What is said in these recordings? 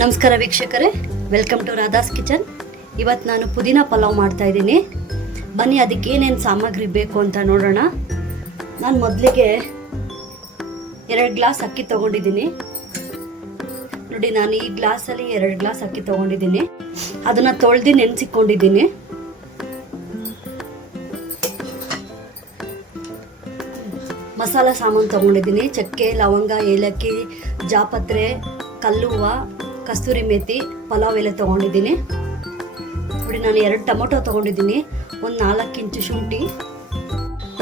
ನಮಸ್ಕಾರ ವೀಕ್ಷಕರೇ, welcome to Radha's kitchen. ಇವತ್ತು ನಾನು ಪುದೀನ ಪಲಾವ್ ಮಾಡ್ತಾ ಇದ್ದೀನಿ. ಬನ್ನಿ ಅದಕ್ಕೆ ಏನೇನು ಸಾಮಗ್ರಿ ಬೇಕು ಅಂತ ನೋಡೋಣ. ನಾನು ಮೊದಲಿಗೆ 2 ಗ್ಲಾಸ್ ಅಕ್ಕಿ ತೊಗೊಂಡಿದ್ದೀನಿ. ನೋಡಿ, ನಾನು ಈ ಗ್ಲಾಸಲ್ಲಿ 2 ಗ್ಲಾಸ್ ಅಕ್ಕಿ ತೊಗೊಂಡಿದ್ದೀನಿ. ಅದನ್ನು ತೊಳೆದು ನೆನೆಸಿಕೊಂಡಿದ್ದೀನಿ. ಮಸಾಲ ಸಾಮಾನು ತೊಗೊಂಡಿದ್ದೀನಿ. ಚಕ್ಕೆ, ಲವಂಗ, ಏಲಕ್ಕಿ, ಜಾಪತ್ರೆ, ಕಲ್ಲುವ, ಕಸ್ತೂರಿ ಮೇಥಿ, ಪಲಾವ್ ಎಲೆ ತೊಗೊಂಡಿದ್ದೀನಿ. ನೋಡಿ, ನಾನು 2 ಟೊಮೊಟೊ ತೊಗೊಂಡಿದ್ದೀನಿ, ಒಂದು 4 ಇಂಚು ಶುಂಠಿ,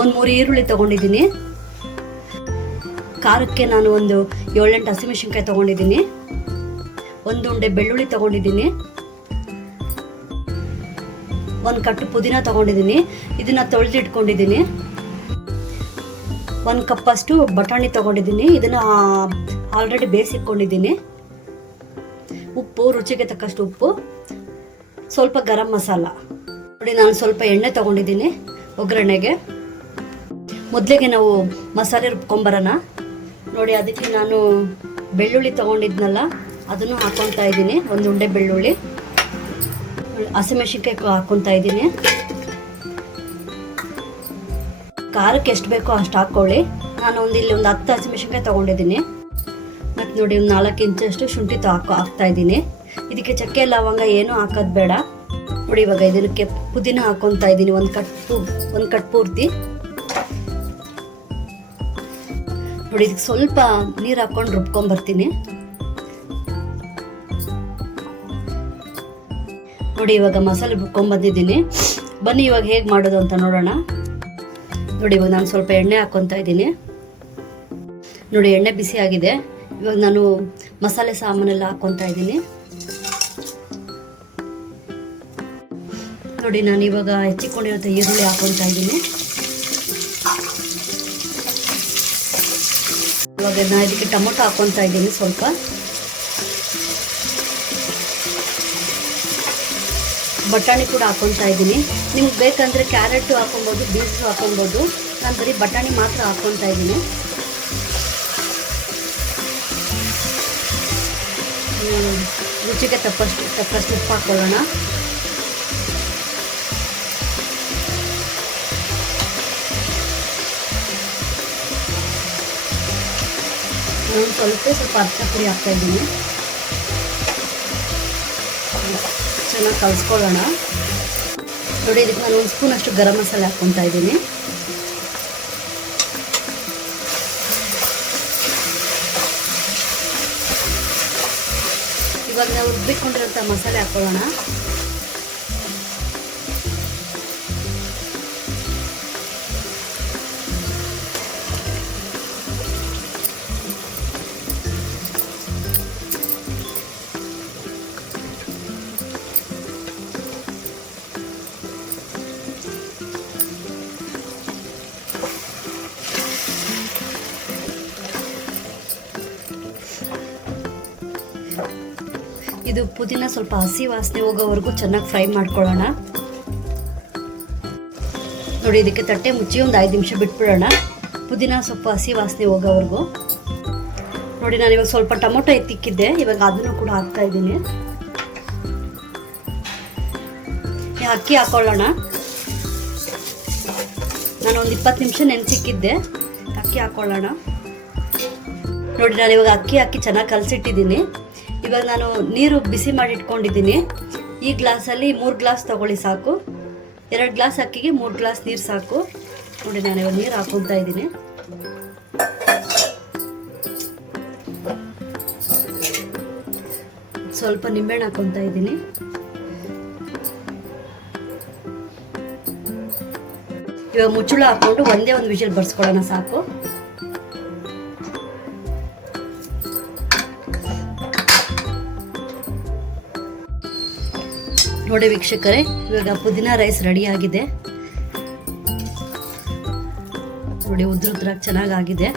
ಒಂದು 3 ಈರುಳ್ಳಿ ತೊಗೊಂಡಿದ್ದೀನಿ. ಖಾರಕ್ಕೆ ನಾನು ಒಂದು 7-8 ಹಸಿಮೆಣಸಿನ್ಕಾಯಿ ತೊಗೊಂಡಿದ್ದೀನಿ. 1 ಉಂಡೆ ಬೆಳ್ಳುಳ್ಳಿ ತೊಗೊಂಡಿದ್ದೀನಿ. 1 ಕಟ್ಟು ಪುದೀನ ತೊಗೊಂಡಿದ್ದೀನಿ. ಇದನ್ನು ತೊಳೆದಿಟ್ಕೊಂಡಿದ್ದೀನಿ. 1 ಕಪ್ಪಷ್ಟು ಬಟಾಣಿ ತೊಗೊಂಡಿದ್ದೀನಿ. ಇದನ್ನು ಆಲ್ರೆಡಿ ಬೇಯಿಸಿಕೊಂಡಿದ್ದೀನಿ. ಉಪ್ಪು, ರುಚಿಗೆ ತಕ್ಕಷ್ಟು ಉಪ್ಪು, ಸ್ವಲ್ಪ ಗರಂ ಮಸಾಲ. ನೋಡಿ, ನಾನು ಸ್ವಲ್ಪ ಎಣ್ಣೆ ತೊಗೊಂಡಿದ್ದೀನಿ ಒಗ್ಗರಣೆಗೆ. ಮೊದಲಿಗೆ ನಾವು ಮಸಾಲೆ ರುಬ್ಕೊಂಬರೋಣ. ನೋಡಿ, ಅದಕ್ಕೆ ನಾನು ಬೆಳ್ಳುಳ್ಳಿ ತೊಗೊಂಡಿದ್ನಲ್ಲ, ಅದನ್ನು ಹಾಕ್ಕೊತಾ ಇದ್ದೀನಿ. 1 ಉಂಡೆ ಬೆಳ್ಳುಳ್ಳಿ, ಹಸಿಮೆಣಸಿನ್ಕಾಯಿ ಹಾಕ್ಕೊತಾ ಇದ್ದೀನಿ. ಖಾರಕ್ಕೆ ಎಷ್ಟು ಬೇಕೋ ಅಷ್ಟು ಹಾಕ್ಕೊಳ್ಳಿ. ನಾನು ಇಲ್ಲಿ ಒಂದು 10 ಹಸಿಮೆಣಸಿನ್ಕಾಯಿ ತೊಗೊಂಡಿದ್ದೀನಿ. ಮತ್ತು ನೋಡಿ, ಒಂದು 4 ಇಂಚಷ್ಟು ಶುಂಠಿ ಹಾಕ್ತಾ ಇದ್ದೀನಿ. ಇದಕ್ಕೆ ಚಕ್ಕೆ, ಲವಂಗ ಏನೂ ಹಾಕೋದು ಬೇಡ. ನೋಡಿ, ಇವಾಗ ಇದಕ್ಕೆ ಪುದೀನ ಹಾಕ್ಕೊತಾ ಇದ್ದೀನಿ, ಒಂದು ಕಟ್ ಪೂರ್ತಿ. ನೋಡಿ, ಇದಕ್ಕೆ ಸ್ವಲ್ಪ ನೀರು ಹಾಕ್ಕೊಂಡು ರುಬ್ಕೊಂಬರ್ತೀನಿ. ನೋಡಿ, ಇವಾಗ ಮಸಾಲೆ ರುಬ್ಕೊಂಬಂದಿದ್ದೀನಿ. ಬನ್ನಿ ಇವಾಗ ಹೇಗೆ ಮಾಡೋದು ಅಂತ ನೋಡೋಣ. ನೋಡಿ, ಇವಾಗ ನಾನು ಸ್ವಲ್ಪ ಎಣ್ಣೆ ಹಾಕ್ಕೊತಾ ಇದ್ದೀನಿ. ನೋಡಿ, ಎಣ್ಣೆ ಬಿಸಿ ಆಗಿದೆ. ಇವಾಗ ನಾನು ಮಸಾಲೆ ಸಾಮಾನೆಲ್ಲ ಹಾಕ್ಕೊತಾ ಇದ್ದೀನಿ. ನೋಡಿ, ನಾನು ಇವಾಗ ಹೆಚ್ಚಿಕೊಂಡಿರೋ ಈರುಳ್ಳಿ ಹಾಕ್ಕೊತಾ ಇದ್ದೀನಿ. ಇವಾಗ ನಾನು ಇದಕ್ಕೆ ಟೊಮೊಟೊ ಹಾಕ್ಕೊತಾ ಇದ್ದೀನಿ ಸ್ವಲ್ಪ. ಬಟಾಣಿ ಕೂಡ ಹಾಕ್ಕೊತಾ ಇದ್ದೀನಿ. ನಿಮ್ಗೆ ಬೇಕಂದರೆ ಕ್ಯಾರೆಟು ಹಾಕೊಬೋದು, ಬೀನ್ಸು ಹಾಕೊಬೋದು. ನಾನು ಬರೀ ಬಟಾಣಿ ಮಾತ್ರ ಹಾಕ್ಕೊತಾ ಇದ್ದೀನಿ. ರುಚಿಗೆ ತಕ್ಕಷ್ಟು ಉಪ್ಪು ಹಾಕ್ಕೊಳ್ಳೋಣ. ನಾನು ಸ್ವಲ್ಪ ಅರಿಶಿನ ಪುಡಿ ಹಾಕ್ತಾ ಇದ್ದೀನಿ. ಚೆನ್ನಾಗಿ ಕಲಿಸ್ಕೊಳ್ಳೋಣ. ನೋಡಿ, ಇದಕ್ಕೆ ನಾನು 1 ಸ್ಪೂನಷ್ಟು ಗರಂ ಮಸಾಲೆ ಹಾಕ್ಕೊತಾ ಇದ್ದೀನಿ. ಇವಾಗ ನಾವು ರುಬ್ಬಿಕೊಂಡಿರೋಂಥ ಮಸಾಲೆ ಹಾಕ್ಕೊಳ್ಳೋಣ. ಇದು ಪುದೀನ ಸ್ವಲ್ಪ ಹಸಿ ವಾಸನೆ ಹೋಗೋವರೆಗೂ ಚೆನ್ನಾಗಿ ಫ್ರೈ ಮಾಡ್ಕೊಳ್ಳೋಣ. ನೋಡಿ, ಇದಕ್ಕೆ ತಟ್ಟೆ ಮುಚ್ಚಿ ಒಂದು 5 ನಿಮಿಷ ಬಿಟ್ಬಿಡೋಣ, ಪುದೀನ ಸ್ವಲ್ಪ ಹಸಿ ವಾಸನೆ ಹೋಗೋವರೆಗೂ. ನೋಡಿ, ನಾನು ಇವಾಗ ಸ್ವಲ್ಪ ಟೊಮೊಟೊ ಎತ್ತಿಕ್ಕಿದ್ದೆ, ಇವಾಗ ಅದನ್ನು ಕೂಡ ಹಾಕ್ತಾ ಇದ್ದೀನಿ. ಅಕ್ಕಿ ಹಾಕೊಳ್ಳೋಣ. ನಾನು ಒಂದು 20 ನಿಮಿಷ ನೆನೆಸಿಕ್ಕಿದ್ದೆ. ಅಕ್ಕಿ ಹಾಕೊಳ್ಳೋಣ. ನೋಡಿ, ನಾನು ಇವಾಗ ಅಕ್ಕಿ ಹಾಕಿ ಚೆನ್ನಾಗಿ ಕಲಸಿಟ್ಟಿದ್ದೀನಿ. ಇವಾಗ ನಾನು ನೀರು ಬಿಸಿ ಮಾಡಿ ಇಟ್ಕೊಂಡಿದ್ದೀನಿ. ಈ ಗ್ಲಾಸಲ್ಲಿ 3 ಗ್ಲಾಸ್ ತೊಗೊಳ್ಳಿ ಸಾಕು. 2 ಗ್ಲಾಸ್ ಅಕ್ಕಿಗೆ 3 ಗ್ಲಾಸ್ ನೀರು ಸಾಕು. ನೋಡಿ, ನಾನು ಇವಾಗ ನೀರು ಹಾಕ್ಕೊತಾ ಇದ್ದೀನಿ. ಸ್ವಲ್ಪ ನಿಂಬೆಹಣ್ಣು ಹಾಕ್ಕೊತಾ ಇದ್ದೀನಿ. ಇವಾಗ ಮುಚ್ಚಳ ಹಾಕ್ಕೊಂಡು ಒಂದೇ ಒಂದು ವಿಷಲ್ ಬರ್ಸ್ಕೊಳ್ಳೋಣ ಸಾಕು. ನೋಡಿ ವೀಕ್ಷಕರೇ, ಇವಾಗ ಪುದೀನ ರೈಸ್ ರೆಡಿ ಆಗಿದೆ. ನೋಡಿ, ಉದ್ರಾಗಿ ಚೆನ್ನಾಗಾಗಿದೆ.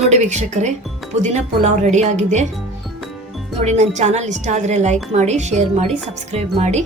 ನೋಡಿ ವೀಕ್ಷಕರೇ, ಪುದೀನ ಪಲಾವ್ ರೆಡಿ ಆಗಿದೆ. ನೋಡಿ, ನನ್ನ ಚಾನಲ್ ಇಷ್ಟ ಆದರೆ ಲೈಕ್ ಮಾಡಿ, ಶೇರ್ ಮಾಡಿ, ಸಬ್ಸ್ಕ್ರೈಬ್ ಮಾಡಿ.